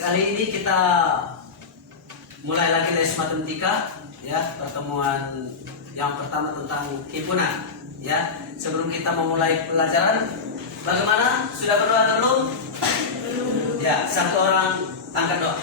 Kali ini kita mulai lagi les matematika, ya, pertemuan yang pertama tentang himpunan, ya. Sebelum kita memulai pelajaran, bagaimana? Sudah berdoa dulu? Ya, satu orang angkat doa.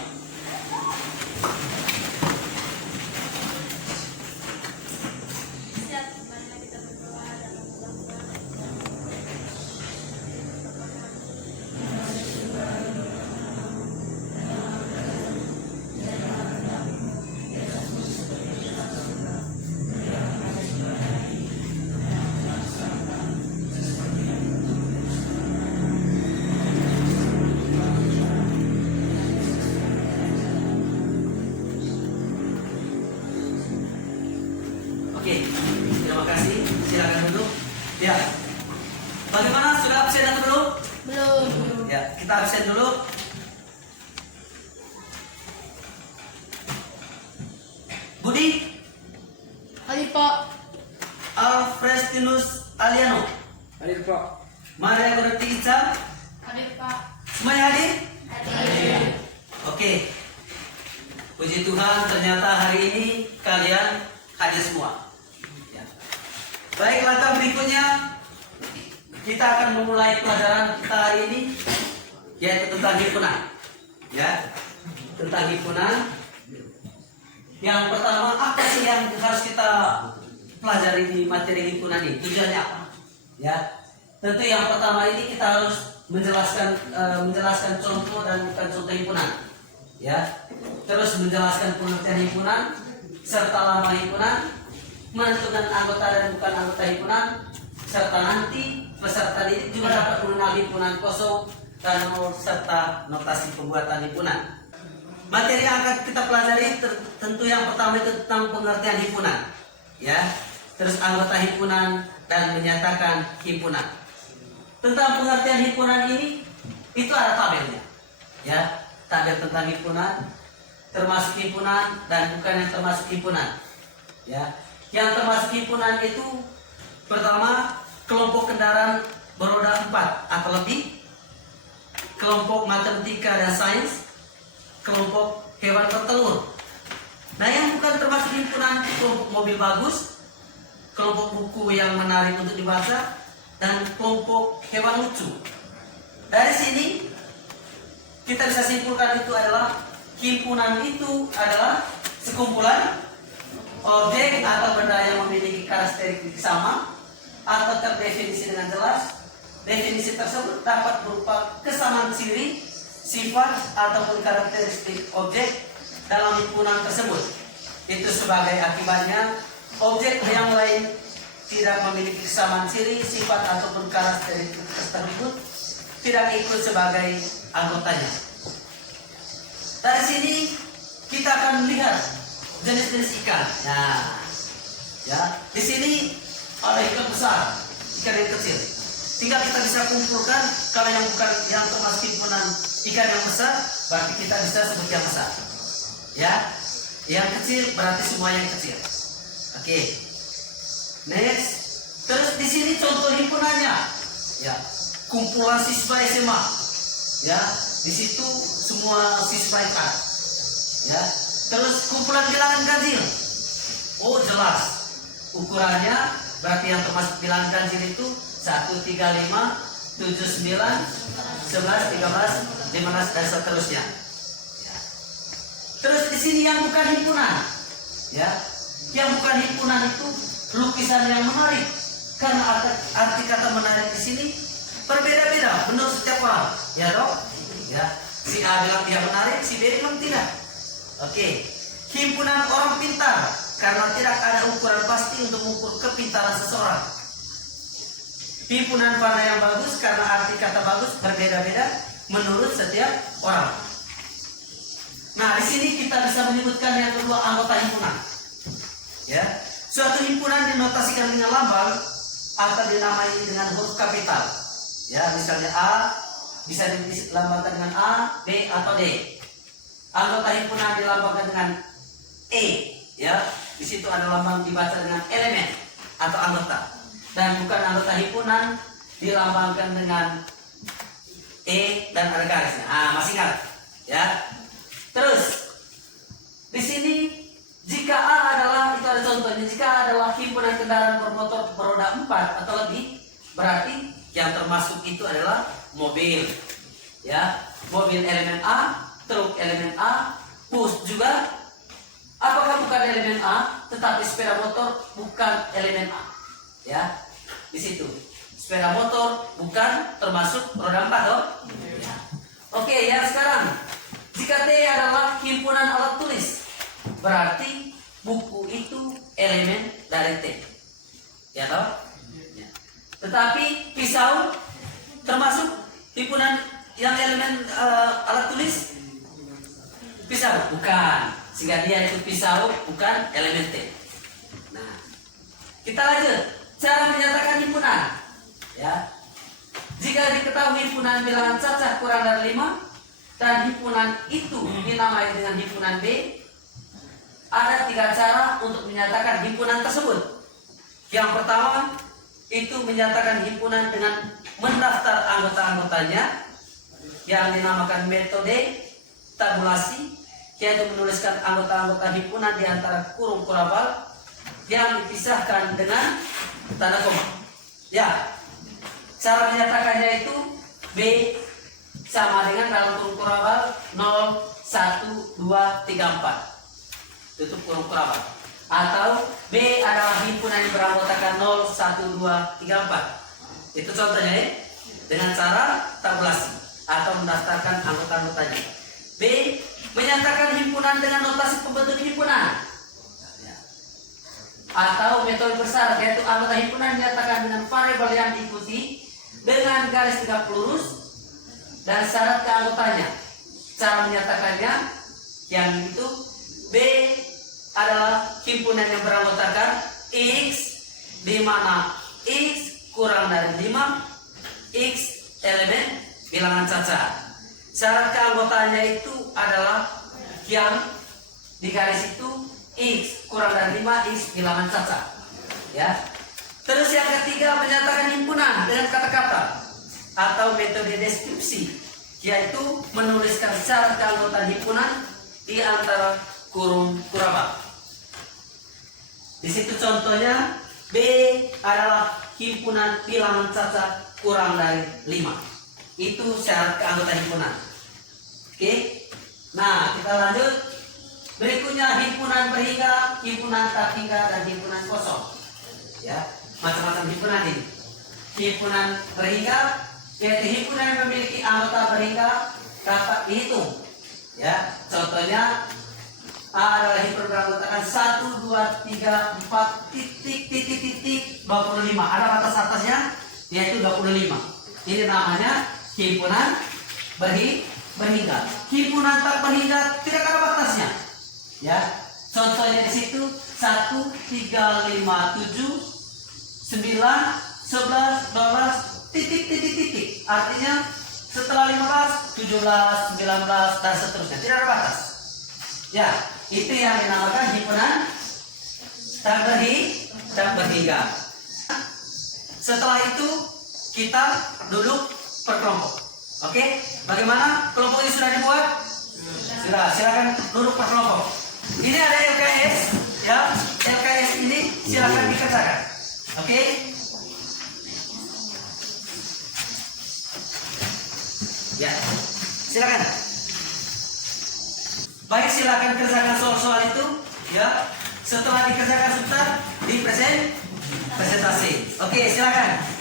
Oke, terima kasih. Silakan duduk. Ya, bagaimana? Sudah absen atau belum? Belum. Ya, kita absen dulu. Budi, Hadir Pak. Alfrestinus Aliano, Hadir Pak. Maria Goreti Ica, Hadir Pak. semuanya hadir? Hadir. Oke, puji Tuhan ternyata hari ini kalian hadir semua. Ya. Baik, langkah berikutnya kita akan memulai pelajaran kita hari ini, yaitu tentang himpunan. Ya, tentang himpunan. Yang pertama, apa sih yang harus kita pelajari di materi himpunan ini? Tujuannya apa? Ya, tentu yang pertama ini kita harus menjelaskan contoh dan bukan contoh himpunan. Ya, terus menjelaskan pengertian himpunan serta lama himpunan, menentukan anggota dan bukan anggota himpunan, serta nanti peserta didik juga dapat mengenal himpunan kosong dan nol serta notasi pembuatan himpunan. Materi yang akan kita pelajari tentu yang pertama itu tentang pengertian himpunan, ya. Terus anggota himpunan dan menyatakan himpunan. Tentang pengertian himpunan ini itu ada tabelnya, ya. Tabel tentang himpunan, termasuk himpunan dan bukan yang termasuk himpunan, ya. Yang termasuk himpunan itu pertama kelompok kendaraan beroda 4 atau lebih, kelompok matematika dan sains, kelompok hewan bertelur. Nah, yang bukan termasuk himpunan kelompok mobil bagus, kelompok buku yang menarik untuk dibaca, dan kelompok hewan lucu. Dari sini kita bisa simpulkan itu adalah himpunan itu adalah sekumpulan objek atau benda yang memiliki karakteristik sama atau terdefinisi dengan jelas. Definisi tersebut dapat berupa kesamaan ciri, sifat ataupun karakteristik objek dalam himpunan tersebut. Itu sebagai akibatnya objek yang lain tidak memiliki kesamaan ciri, sifat ataupun karakteristik tersebut tidak ikut sebagai anggotanya. Dari sini kita akan melihat jenis-jenis ikan. Nah, ya, di sini ada ikan besar, ikan yang kecil. Tinggal kita bisa kumpulkan. Kalau yang bukan yang termasuk himpunan ikan yang besar, berarti kita bisa sebut yang besar. Ya, yang kecil berarti semua yang kecil. Oke. Next. Terus di sini contoh himpunannya. Ya, kumpulan siswa SMA. Ya, di situ semua siswa yang ada. Ya. Terus kumpulan bilangan ganjil. Oh, jelas. Ukurannya berarti yang termasuk bilangan ganjil itu 1, 3, 5, 7, 9, 11, 13, 15 dan seterusnya. Ya. Terus di sini yang bukan himpunan. Ya. Yang bukan himpunan itu lukisan yang menarik. Karena arti kata menarik di sini berbeda-beda menurut setiap orang. Ya dong? Ya. Si A bilang dia menarik, si B bilang tidak. Oke. Himpunan orang pintar karena tidak ada ukuran pasti untuk mengukur kepintaran seseorang. Himpunan warna yang bagus karena arti kata bagus berbeda-beda menurut setiap orang. Nah, di sini kita bisa menyebutkan yang kedua anggota himpunan. Ya, suatu himpunan dinotasikan dengan lambang atau dinamai dengan huruf kapital. Ya, misalnya A bisa dilambangkan dengan A, B atau D. Anggota himpunan dilambangkan dengan E. Ya, di situ ada lambang dibaca dengan elemen atau anggota. Dan bukan anggota himpunan dilambangkan dengan E dan ada garisnya. Masih ingat? Ya. Terus di sini jika A adalah, itu ada contohnya, jika adalah himpunan kendaraan bermotor beroda 4 atau lebih, berarti yang termasuk itu adalah mobil. Ya, mobil elemen A, truk elemen A, bus juga. Apakah bukan elemen A, tetapi sepeda motor bukan elemen A. Ya, di situ. Sepeda motor bukan termasuk roda 4 toh? Ya. Oke, ya sekarang jika T adalah himpunan alat tulis, berarti buku itu elemen dari T. Ya toh? Ya. Tetapi pisau termasuk himpunan yang elemen alat tulis? Pisau bukan. Sehingga dia itu pisau bukan elemen T. Nah, kita lanjut. Cara menyatakan himpunan. Ya. Jika diketahui himpunan bilangan cacah kurang dari 5 dan himpunan itu dinamai dengan himpunan B, ada 3 cara untuk menyatakan himpunan tersebut. Yang pertama, itu menyatakan himpunan dengan mendaftar anggota-anggotanya yang dinamakan metode tabulasi, yaitu menuliskan anggota-anggota himpunan di antara kurung kurabal yang dipisahkan dengan tanda koma. Ya, cara menyatakannya itu B sama dengan dalam kurung kurabal 0, 1, 2, 3, 4. Tutup kurung kurabal. Atau B adalah himpunan yang beranggotakan 0, 1, 2, 3, 4. Itu contohnya ya. Dengan cara tabulasi atau mendaftarkan anggota-anggotanya. B menyatakan himpunan dengan notasi pembentuk himpunan. Atau metode besar, yaitu anggota himpunan dinyatakan dengan variabel yang diikuti dengan garis tegak lurus dan syarat keanggotanya. Cara menyatakannya yang itu B adalah himpunan yang beranggotakan X, di mana X kurang dari 5, X elemen bilangan cacat. Syarat keanggotanya itu adalah yang di garis itu X kurang dari 5, X bilangan cacat. Ya. Terus yang ketiga, menyatakan himpunan dengan kata-kata atau metode deskripsi, yaitu menuliskan syarat keanggotaan himpunan di antara kurung kurabal. Di situ contohnya B adalah himpunan bilangan cacat kurang dari 5. Itu syarat keanggotaan himpunan. Oke. Nah, kita lanjut. Berikutnya himpunan berhingga, himpunan tak hingga, dan himpunan kosong. Ya, macam-macam himpunan ini. Himpunan berhingga, yaitu himpunan yang memiliki anggota berhingga dapat dihitung. Ya, contohnya A adalah himpunan beranggotakan 1, 2, 3, 4, titik, 25. Ada batas atasnya, yaitu 25. Ini namanya himpunan berhingga. Himpunan tak berhingga tidak ada batasnya. Ya, contohnya di situ 1, 3, 5, 7, 9, 11, 12, titik. Artinya setelah 15, 17, 19 dan seterusnya. Tidak ada batas. Ya, itu yang dinamakan himpunan tak berhingga. Setelah itu kita duduk per kelompok. Oke, bagaimana kelompok ini sudah dibuat? Sudah, silakan duduk per kelompok. Ini ada LKS, ya. LKS ini silakan dikerjakan. Oke. Ya, silakan. Baik, silakan kerjakan soal-soal itu, ya. Setelah dikerjakan sebentar, presentasi. Oke, silakan.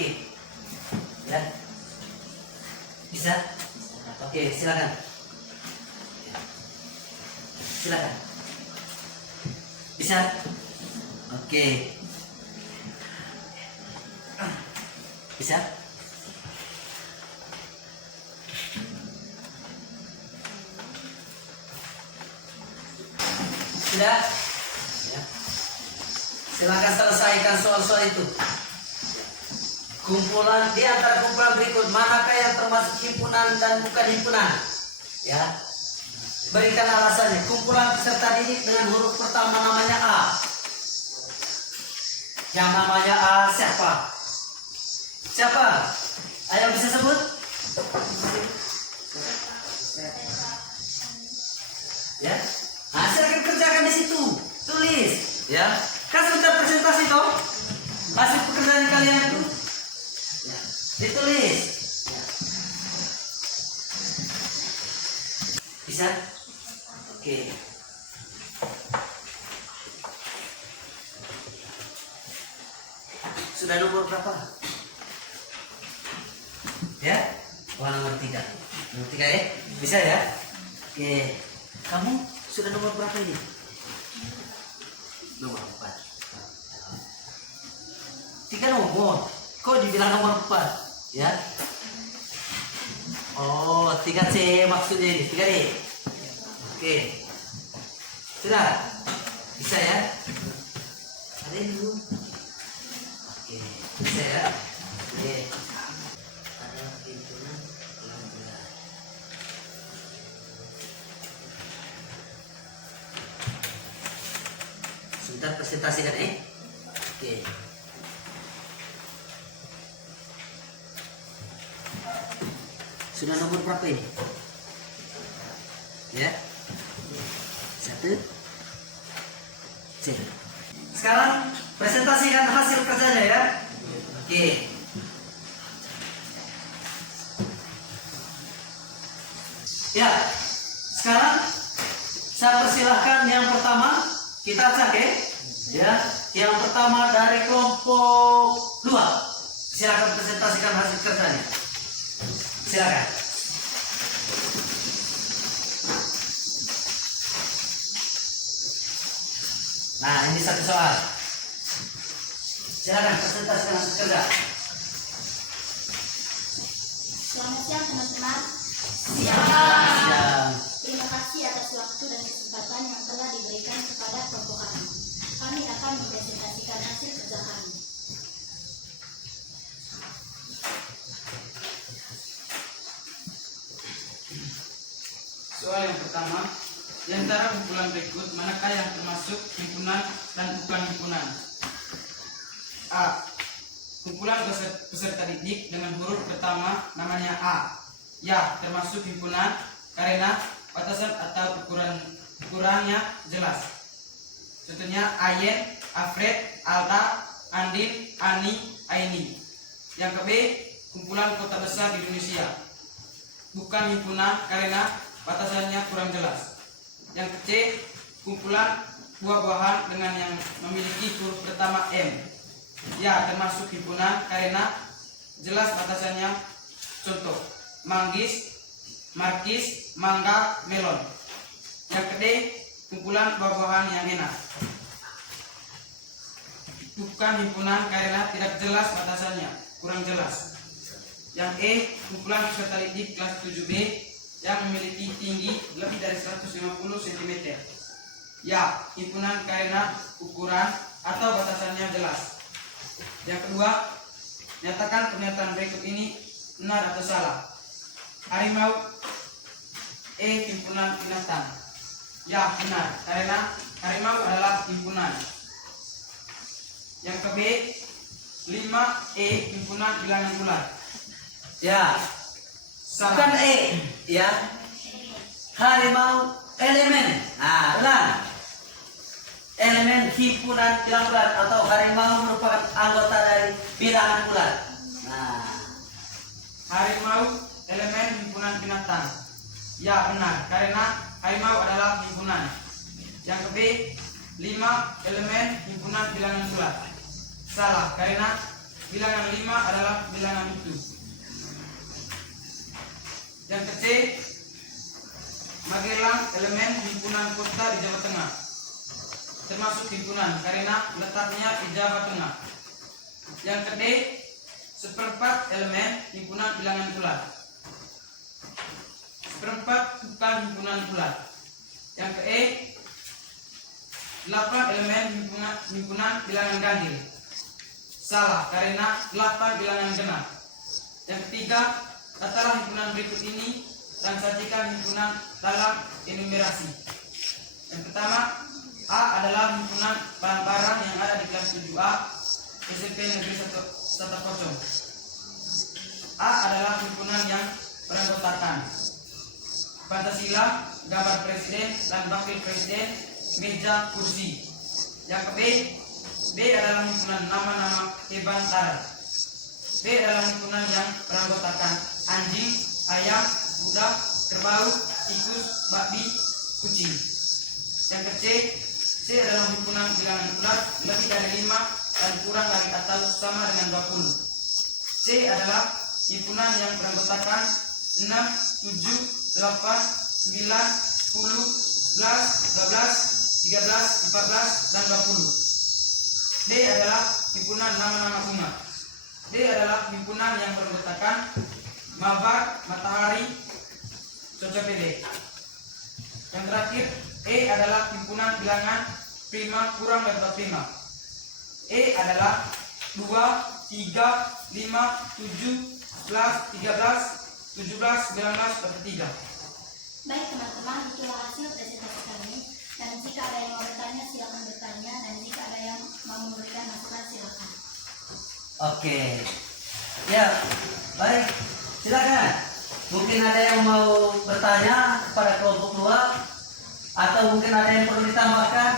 Oke, ya, bisa. Oke, silakan. Silakan. Bisa. Oke. Bisa? Sudah? Ya. Silakan selesaikan soal-soal itu. Kumpulan di antara kumpulan berikut manakah yang termasuk himpunan dan bukan himpunan? Ya. Berikan alasannya. Kumpulan peserta didik dengan huruf pertama namanya A. Yang namanya A siapa? Siapa? Ayo bisa sebut? Ya. Nah, silakan kerjakan di situ. Tulis, ya. Kan sudah presentasi toh? Hasil pekerjaan kalian itu. Ya. Ditulis. Ya. Bisa? Oke. Sudah nomor berapa? Ya? Wah, nomor 3. Nomor 3 ya? Bisa ya? Oke. Kamu sudah nomor berapa ini? Nomor 4. 3 nomor. Kok dibilang nomor 4? Ya? Oh, 3C maksudnya ini. 3D. Oke. Sudah? Bisa ya? Ada yang dulu. Oke. Bisa ya? Oke. Ada himpunan pelan-pelan. Sebentar presentasikan Oke. Sudah nomor berapa ini? Ya. 1. C. Sekarang presentasikan hasil kerjanya ya. Oke. Ya. Sekarang saya persilahkan yang pertama kita cek ya. Yang pertama dari kelompok 2. Silakan presentasikan hasil kerjanya. Silakan. Nah, ini satu soal. Silakan presentasikan hasil kerja. Selamat siang teman-teman. Siang. Terima kasih atas waktu dan kesempatan yang telah diberikan kepada kelompok kami. Kami akan mempresentasikan hasil kerja kami. Soal yang pertama, di antara kumpulan berikut manakah yang termasuk himpunan dan bukan himpunan? A. Kumpulan peserta didik dengan huruf pertama namanya A. Ya, termasuk himpunan karena batasan atau ukurannya jelas. Contohnya Ayen, Afred, Alta, Andin, Ani, Aini. Yang ke B, kumpulan kota besar di Indonesia. Bukan himpunan karena batasannya kurang jelas. Yang ke C, kumpulan buah-buahan dengan yang memiliki huruf pertama M. Ya, termasuk himpunan karena jelas batasannya. Contoh, manggis, markis, mangga, melon. Yang ke D, kumpulan buah-buahan yang enak. Bukan himpunan karena tidak jelas batasannya, kurang jelas. Yang E, kumpulan peserta didik kelas 7B yang memiliki tinggi lebih dari 150 cm. Ya, himpunan karena ukuran atau batasannya jelas. Yang kedua, nyatakan pernyataan berikut ini benar atau salah. Harimau himpunan binatang. Ya, benar, karena harimau adalah himpunan. Yang ke B, 5 himpunan bilangan bulat. Ya. Salah. Bukan ya. Harimau elemen. Nah, benar. Elemen himpunan bilangan bulat atau harimau merupakan anggota dari bilangan bulat. Nah, Harimau elemen himpunan binatang. Ya, benar, karena harimau adalah himpunan. Yang ke B, 5 elemen himpunan bilangan bulat. Salah, karena bilangan 5 adalah bilangan utuh. Yang ke C, Magelang elemen himpunan kota di Jawa Tengah. termasuk himpunan karena letaknya di Jawa Tengah. Yang ke D, seperempat elemen himpunan bilangan bulat. Seperempat bukan himpunan bulat. Yang ke E, 8 elemen himpunan bilangan ganjil. Salah, karena 8 bilangan genap. Yang ketiga, tatalah himpunan berikut ini dan sajikan himpunan dalam enumerasi. Yang pertama, A adalah himpunan barang-barang yang ada di kelas 7A SMP Negeri 1 Pocong. A adalah himpunan yang beranggotakan Pancasila, gambar presiden dan wakil presiden, meja, kursi. Yang ke B, B adalah himpunan nama-nama hewan darat. B adalah himpunan yang beranggotakan anjing, ayam, budak, kerbau, tikus, babi, kucing. Yang ke C, C adalah himpunan bilangan bulat lebih dari 5 dan kurang dari atau sama dengan 20. C adalah himpunan yang beranggotakan 6, 7, 8, 9, 10, 11, 12, 13, 14, dan 20. D adalah himpunan nama-nama umat. D adalah himpunan yang beranggotakan mabar, matahari, cocopede. Yang terakhir, E adalah himpunan bilangan prima kurang dari prima. E adalah 2, 3, 5, 7, 11, 13, 17, 19, berarti 3. Baik teman-teman, itulah hasil presentasi kami. Dan jika ada yang mau bertanya, silakan bertanya. Dan jika ada yang mau memberikan masukan, silakan. Oke. Ya, baik. Silakan. Mungkin ada yang mau bertanya kepada kelompok 2 atau mungkin ada yang perlu ditambahkan?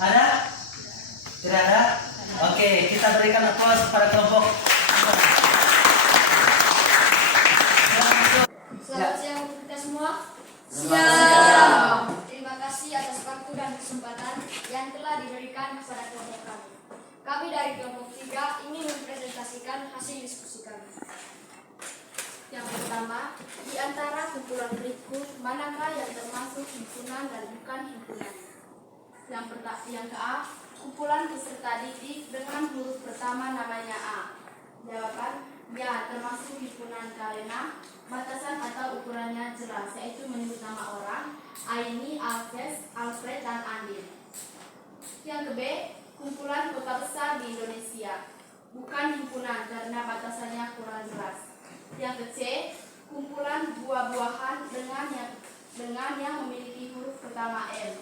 Ada? Tidak ada? Oke, kita berikan aplaus kepada kelompok 2. Selamat siang untuk kita semua. Siap. Terima kasih atas waktu dan kesempatan yang telah diberikan kepada kelompok kami. Kami dari kelompok 3 ingin mempresentasikan hasil diskusi kami. Yang pertama, di antara kumpulan berikut, manakah yang termasuk himpunan dan bukan himpunan? Yang ke A, kumpulan peserta didik dengan huruf pertama namanya A. Jawaban, ya, termasuk himpunan karena batasan atau ukurannya jelas, yaitu menyebut nama orang, Aini, Alfred, dan Andin. Yang ke B, kumpulan kota besar di Indonesia, bukan himpunan karena batasannya kurang jelas. Yang ke C, kumpulan buah-buahan dengan yang memiliki huruf pertama M.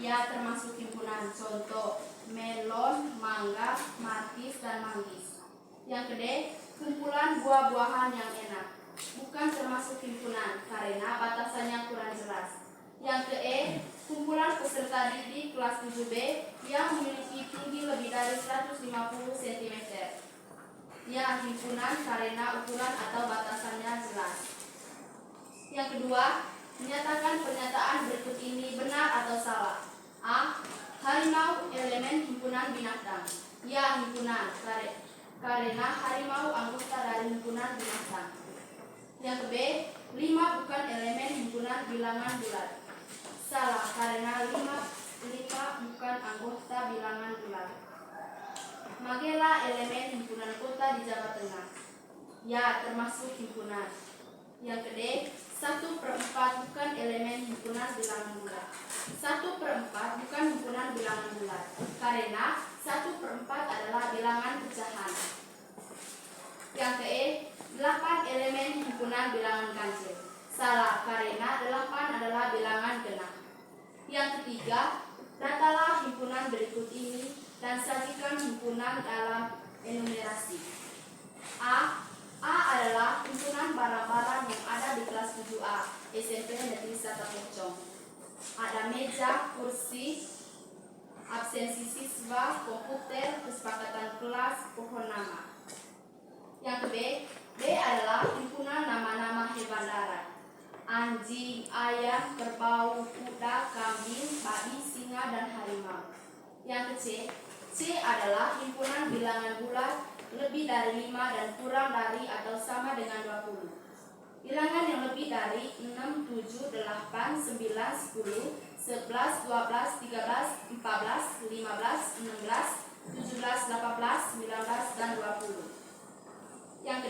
Ya, termasuk himpunan. Contoh, melon, mangga, markis, dan manggis. Yang ke D, kumpulan buah-buahan yang enak, bukan termasuk himpunan karena batasannya kurang jelas. Yang ke E, kumpulan peserta didik kelas 7B yang memiliki tinggi lebih dari 150 cm. Ya, himpunan karena ukuran atau batasannya jelas. Yang kedua, menyatakan pernyataan berikut ini benar atau salah. A, harimau elemen himpunan binatang. Ya, himpunan karena harimau anggota dari himpunan binatang. Yang ke B, 5 bukan elemen himpunan bilangan bulat. Salah, karena 5 bukan anggota bilangan bulat. Magela elemen himpunan kota di Jawa Tengah. Ya, termasuk himpunan. Yang ke D, 1/4 bukan elemen himpunan bilangan bulat. 1/4 bukan himpunan bilangan bulat karena 1/4 adalah bilangan pecahan. Yang ke E, 8 elemen himpunan bilangan ganjil. Salah, karena 8 adalah bilangan genap. Yang ketiga, datalah himpunan berikut ini dan sajikan himpunan dalam enumerasi. A adalah himpunan barang-barang yang ada di kelas 7A SMP Negeri 1 Pocong. Ada meja, kursi, absensi siswa, komputer, kesepakatan kelas, pohon nama. Yang ke B adalah himpunan nama-nama hewan darat. Anjing, ayam, kerbau, kuda, kambing, babi, singa, dan harimau. Yang ke C adalah himpunan bilangan bulat lebih dari 5 dan kurang dari atau sama dengan 20. Bilangan yang lebih dari 6, 7, 8, 9, 10, 11, 12, 13, 14, 15, 16, 17, 18, 19, dan 20. Yang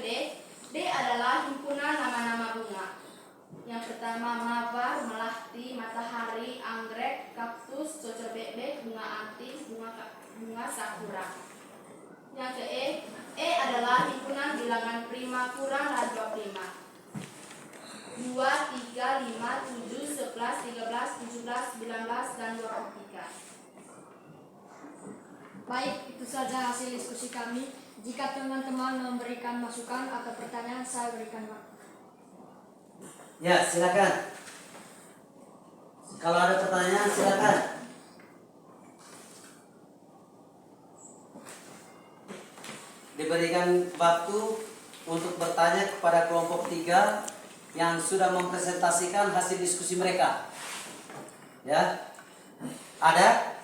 D adalah himpunan nama-nama bunga. Yang pertama mawar, melati, matahari, anggrek, kaktus, cocor bebek, bunga anting, bunga sakura. Yang ke E adalah himpunan bilangan prima kurang dan 25. 2, 3, 5, 7, 11, 13, 17, 19, dan 23. Baik, itu saja hasil diskusi kami. Jika teman-teman memberikan masukan atau pertanyaan, saya berikan waktu. Ya, silakan. Kalau ada pertanyaan, silakan. Diberikan waktu untuk bertanya kepada kelompok 3 yang sudah mempresentasikan hasil diskusi mereka. Ya, ada?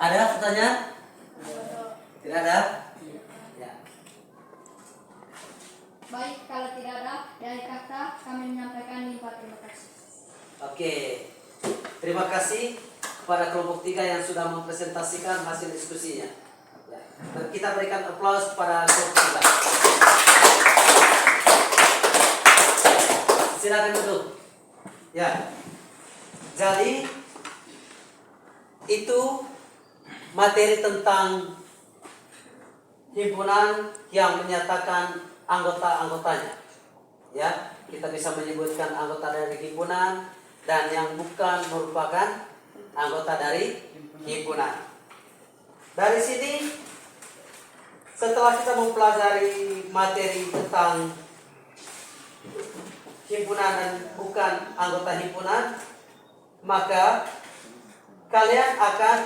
Ada pertanyaan? Tidak ada? Ya. Baik, kalau tidak ada, dari kata kami menyampaikan limpah terima kasih. Oke, terima kasih kepada kelompok 3 yang sudah mempresentasikan hasil diskusinya. Ya. Kita berikan aplaus kepada kelompok 3. Silakan duduk. Ya, jadi itu materi tentang himpunan yang menyatakan anggota-anggotanya. Ya, kita bisa menyebutkan anggota dari himpunan dan yang bukan merupakan anggota dari himpunan. Dari sini, setelah kita mempelajari materi tentang himpunan dan bukan anggota himpunan, maka kalian akan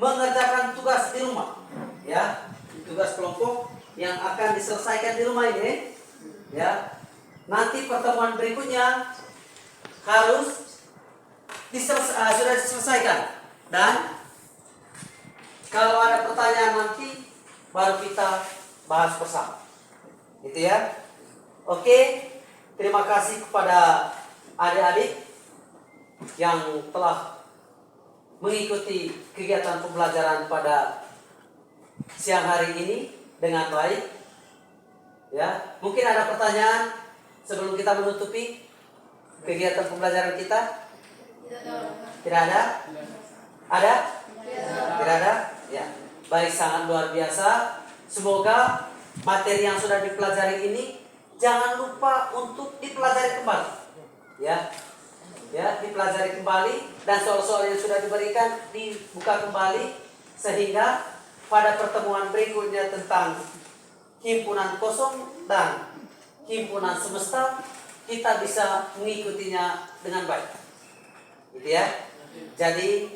mengerjakan tugas di rumah, ya, tugas kelompok yang akan diselesaikan di rumah ini, ya. Nanti pertemuan berikutnya harus sudah diselesaikan, dan kalau ada pertanyaan nanti baru kita bahas bersama, gitu ya. Oke. Terima kasih kepada adik-adik yang telah mengikuti kegiatan pembelajaran pada siang hari ini dengan baik. Ya, mungkin ada pertanyaan sebelum kita menutupi kegiatan pembelajaran kita? Tidak ada? Ada? Tidak ada? Ya. Baik, sangat luar biasa. Semoga materi yang sudah dipelajari ini jangan lupa untuk dipelajari kembali, ya, dipelajari kembali, dan soal-soal yang sudah diberikan dibuka kembali sehingga pada pertemuan berikutnya tentang himpunan kosong dan himpunan semesta kita bisa mengikutinya dengan baik, gitu ya. Jadi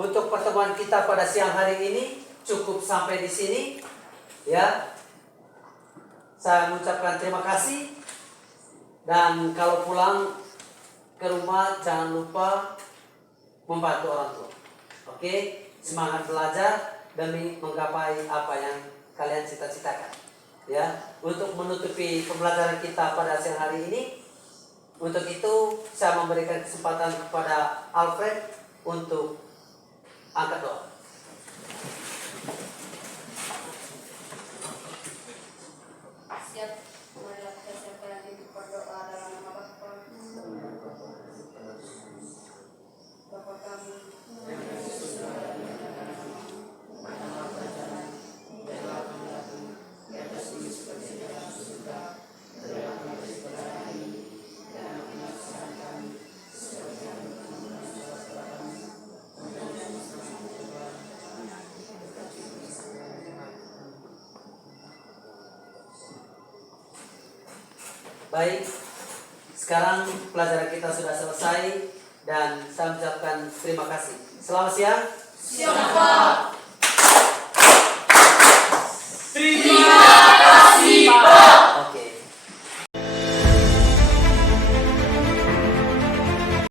untuk pertemuan kita pada siang hari ini cukup sampai di sini, ya. Saya mengucapkan terima kasih, dan kalau pulang ke rumah jangan lupa membantu orang tua. Oke, semangat belajar demi menggapai apa yang kalian cita-citakan. Ya, untuk menutupi pembelajaran kita pada siang hari ini, untuk itu saya memberikan kesempatan kepada Alfred untuk angkat doa. Siap, marilah kita siapkan nanti berdoa dalam nama Bapa kami. Baik, sekarang pelajaran kita sudah selesai dan saya ucapkan terima kasih. Selamat siang. Siapa? Terima kasih, Pak. Oke.